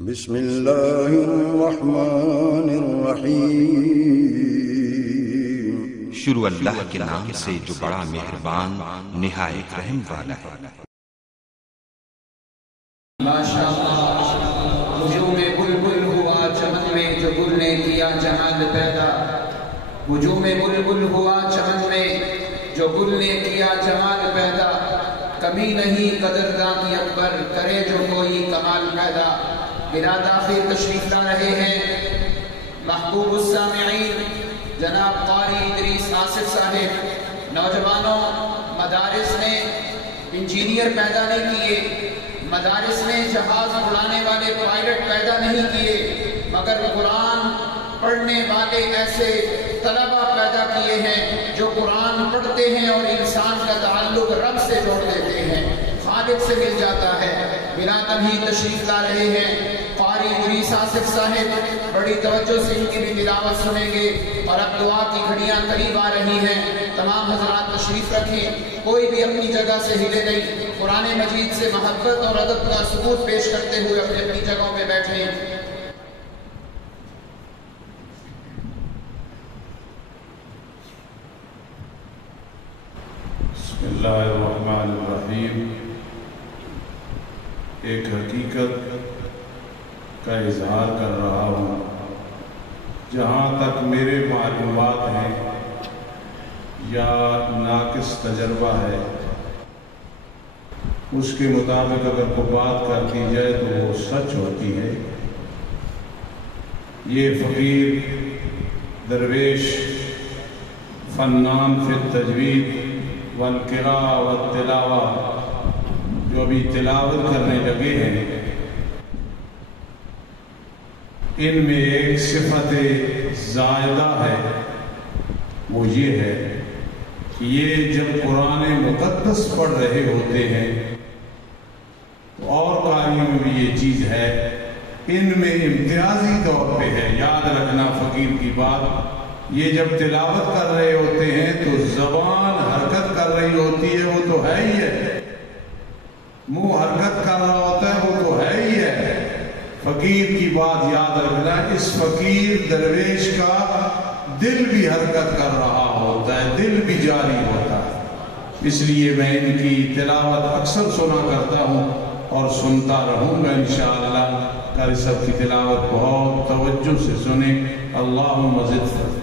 بسم اللہ الرحمن الرحیم۔ شروع اللہ کے نام سے جو بڑا مہربان نہایت رحم والا ہے۔ ماشاءاللہ ہجوم بلبل ہوا چمن میں جو گل نے کیا جمال پیدا، ہجوم بلبل ہوا چمن میں جو گل نے کیا جمال پیدا، کمی نہیں قدردانی اکبر کرے جو کوئی کمال پیدا۔ بلا تاخیر تشریف لا رہے ہیں محبوب السامعین جناب قاری ادریس آصف صاحب۔ نوجوانوں، مدارس نے انجینئر پیدا نہیں کیے، مدارس نے جہاز اڑانے والے پائلٹ پیدا نہیں کیے، مگر قرآن پڑھنے والے ایسے طلبہ پیدا کیے ہیں جو قرآن پڑھتے ہیں اور انسان کا تعلق رب سے جوڑ دیتے ہیں، خالق سے مل جاتا ہے۔ بلا تمہید تشریف لا رہے ہیں قاری ادریس آصف صاحب، بڑی توجہ سے ان کی بھی تلاوت سنیں گے، اور اب دعا کی گھڑیاں قریب آ رہی ہیں۔ تمام حضرات تشریف رکھیں، کوئی بھی اپنی جگہ سے ہلے نہیں، قرآن مجید سے محبت اور ادب کا ثبوت پیش کرتے ہوئے اپنی اپنی جگہوں میں بیٹھیں۔ بسم اللہ الرحمن الرحیم۔ ایک حقیقت کا اظہار کر رہا ہوں، جہاں تک میرے معلومات ہیں یا ناقص تجربہ ہے، اس کے مطابق اگر کوئی بات کر دی جائے تو وہ سچ ہوتی ہے۔ یہ فقیر درویش فنان فی التجوید والقراءہ والتلاوہ جو ابھی تلاوت کرنے لگے ہیں، ان میں ایک صفت زائدہ ہے، وہ یہ ہے کہ یہ جب قرآن مقدس پڑھ رہے ہوتے ہیں تو اور قاریوں میں بھی یہ چیز ہے، ان میں امتیازی طور پہ ہے۔ یاد رکھنا فقیر کی بات، یہ جب تلاوت کر رہے ہوتے ہیں تو زبان حرکت کر رہی ہوتی ہے، وہ تو ہے ہی ہے، منہ حرکت کر رہا ہوتا ہے، وہ تو ہے ہی ہے۔ فقیر کی بات یاد رکھنا، اس فقیر درویش کا دل بھی حرکت کر رہا ہوتا ہے، دل بھی جاری ہوتا ہے۔ اس لیے میں ان کی تلاوت اکثر سنا کرتا ہوں اور سنتا رہوں گا انشاءاللہ۔ قاری صاحب کی تلاوت بہت توجہ سے سنیں۔ اللہم زد فرح۔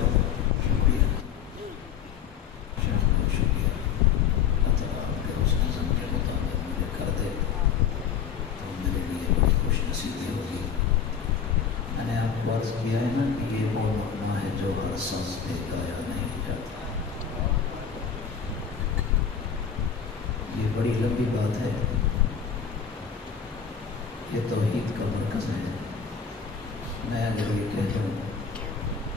کیا ہے نا کہ یہ وہ معنی ہے جو ہر سانس پہ گایا نہیں جاتا۔ یہ بڑی لمبی بات ہے، یہ توحید کا مرکز ہے۔ میں اگر یہ کہہ دوں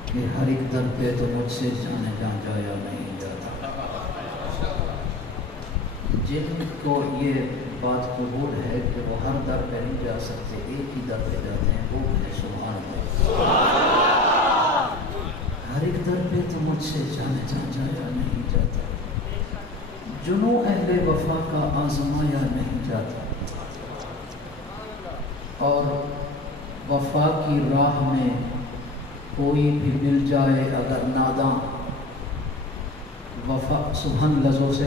کہ ہر ایک در پہ تو مجھ سے جانے جہاں جایا نہیں جاتا، جن کو یہ بات قبول ہے کہ وہ ہر در پہ نہیں جا سکتے، ایک ہی در پہ جاتے ہیں، وہ ہے سبحان اللہ۔ ہر ایک در پہ تو مجھ سے جانے جہاں جایا نہیں جاتا، جنوں اہل وفا کا آزمایا نہیں جاتا، اور وفا کی راہ میں کوئی بھی مل جائے اگر ناداں، وفا سبحان لفظوں سے،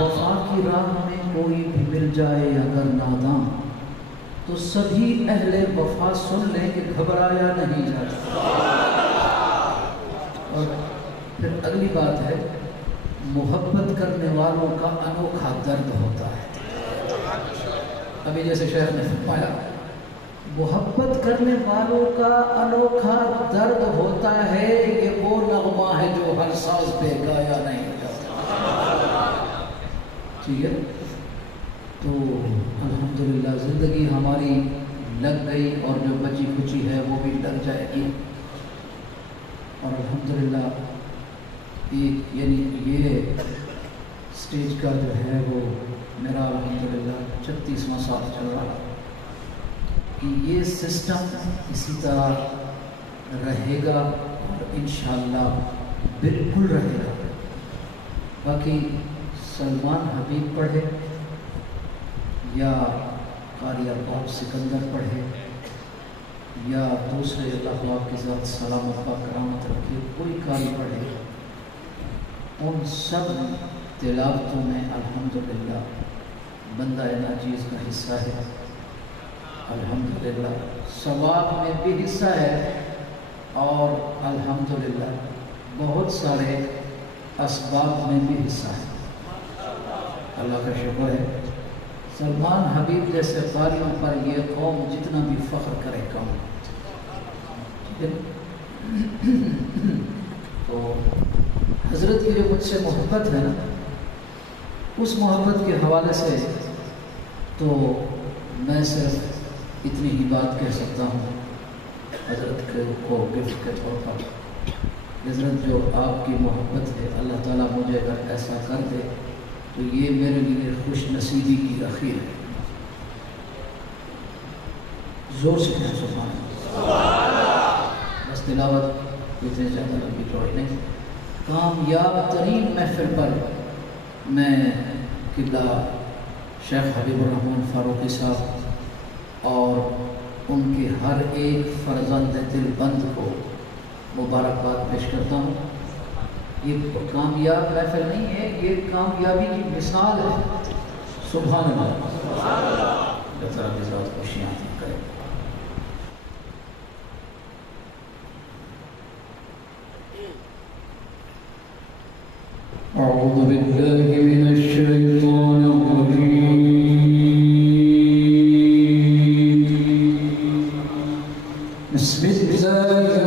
وفا کی راہ میں کوئی بھی مل جائے اگر ناداں، تو سبھی اہل وفا سن لیں کہ گھبرایا نہیں جاتا۔ اور پھر اگلی بات ہے، محبت کرنے والوں کا انوکھا درد ہوتا ہے۔ ابھی جیسے شیخ نے فرمایا، محبت کرنے والوں کا انوکھا درد ہوتا ہے، یہ وہ نغمہ ہے جو ہر ساز پہ گایا نہیں جاتا۔ ٹھیک ہے، تو الحمدللہ زندگی ہماری لگ گئی، اور جو بچی کچی ہے وہ بھی لگ جائے گی، اور الحمدللہ یعنی یہ سٹیج کا جو ہے وہ میرا الحمدللہ 36واں سال چل رہا کہ یہ سسٹم اسی طرح رہے گا، اور انشاءاللہ بالکل رہے گا۔ باقی سلمان حبیب پڑھے یا कारी अब्बास सिकंदर पढ़े या दूसरे अल्लाह पाक की ज़ात सलामत पाक करामत रखे कोई कारी पढ़े, उन सब तिलावतों में अल्हम्दुलिल्लाह बंदा नाचीज़ का हिस्सा है। अल्हम्दुलिल्लाह सवाब में भी हिस्सा है और अल्हम्दुलिल्लाह बहुत सारे असबाब में भी हिस्सा है। अल्लाह का शुक्र है। सलमान हबीब जैसे कारियों पर ये कौम जितना भी फ़ख्र करे कम। तो हज़रत की जो मुझसे मोहब्बत है ना, उस मोहब्बत के हवाले से तो मैं सिर्फ इतनी ही बात कह सकता हूँ हज़रत को गिफ्ट के तौर पर। हज़रत जो आपकी मोहब्बत है, अल्लाह ताला मुझे अगर ऐसा कर दे तो ये मेरे लिए खुश नसीबी की अखीर है। जोर से कहें सुभान अल्लाह। बस तिलावत इतने ज़्यादा लंबी चौड़ी नहीं। कामयाब तरीन महफिल पर मैं किबला शेख हबीबुर रहमान फारूकी साहब और उनके हर एक फर्जंद दिलबंद को मुबारकबाद पेश करता हूँ। ये कामयाब महफिल नहीं है, ये कामयाबी की मिसाल है। सुभान अल्लाह। खुशियाँ करें। अऊज़ु बिल्लाहि मिनश शैतानिर रजीम। बिस्मिल्लाहिर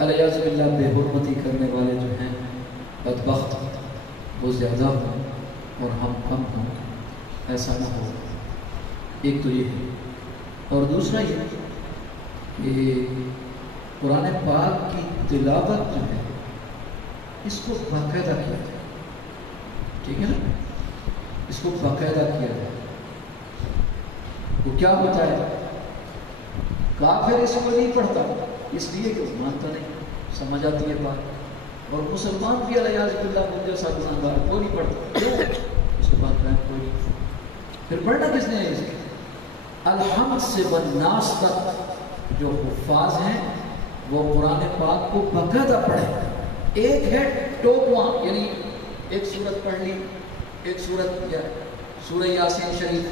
अलियाज़ बिल्लाह बेहुरमती करने वाले जो हैं बदबख्त वो ज़्यादा हों और हम कम हों, ऐसा ना हो। एक तो ये है, और दूसरा ये कि कुरान पाक की तिलावत जो है इसको बाकायदा किया जाए, ठीक है ना, इसको बाकायदा किया जाए। वो क्या होता है, काफिर इसको नहीं पढ़ता इसलिए कि मानता नहीं, समझ आती है बात, और मुसलमान भी अलियाज़ बिल्लाह मुझ जैसा गुनाहगार को नहीं पढ़ता, क्यों? उसके बाद कोई नहीं। फिर पढ़ना किसने है इसके? अलहम्द से वन्नास तक जो हुफ़ाज़ हैं वो कुरान पाक को बाकायदा पढ़े। एक है टोकवा, यानी एक सूरत पढ़ ली, एक सूरत या सूरह यासीन शरीफ,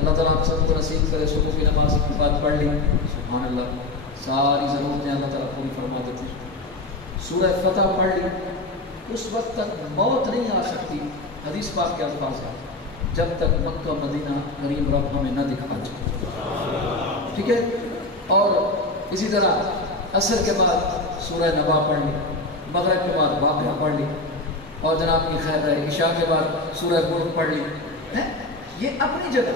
अल्लाह ताला आप सबको नसीब करे, सुबह की नमाज के बाद पढ़ ली, सुभान अल्लाह, सारी ज़रूरतें अल्लाह ताला पूरी फरमा देती है। सूरह फतह पढ़ ली, उस वक्त तक मौत नहीं आ सकती, हदीस पाक के अल्फाज हैं, जब तक मक्का मदीना करीम रब हमें न दिखा जाए, ठीक है। और इसी तरह असर के बाद सूरह नबा पढ़ ली, मगरिब के बाद वाक़िआ पढ़ ली, और जनाब की खैर है इशा के बाद सूरह मुल्क पढ़ ली है, ये अपनी जगह।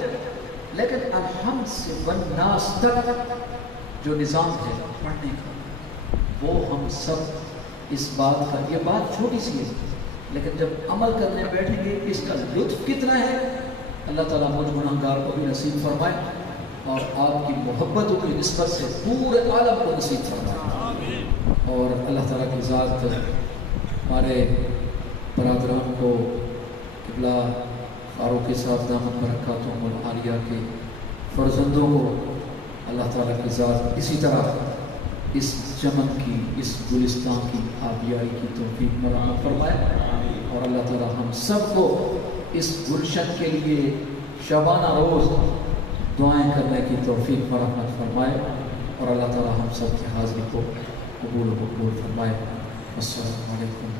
लेकिन अलहम्द से वन्नास तक जो निज़ाम है पढ़ने का, वो हम सब इस बात का, ये बात छोटी सी है लेकिन जब अमल करने बैठेंगे इसका लुत्फ़ कितना है, अल्लाह ताला मुझ गुनाहगार को भी नसीब फरमाए और आपकी मोहब्बतों की निस्बत से पूरे आलम को नसीब फरमाए। और अल्लाह ताला की ज़ात हमारे बरादरान को, क़िबला फ़ारूक़ी साहब दामत बरकातुहुल आलिया के फ़र्ज़ंदों को अल्लाह ताला की ज़ात इसी तरह इस चमन की, इस गुलिस्तान की आबियाई की तौफ़ीक़ मरहमत फरमाए। और अल्लाह ताला हम सब को इस गुलशन के लिए शबाना रोज़ दुआएं करने की तौफ़ीक़ मरहमत फरमाए और अल्लाह ताला हम सब की हाज़िरी को कबूल फरमाए। अस्सलामु अलैकुम।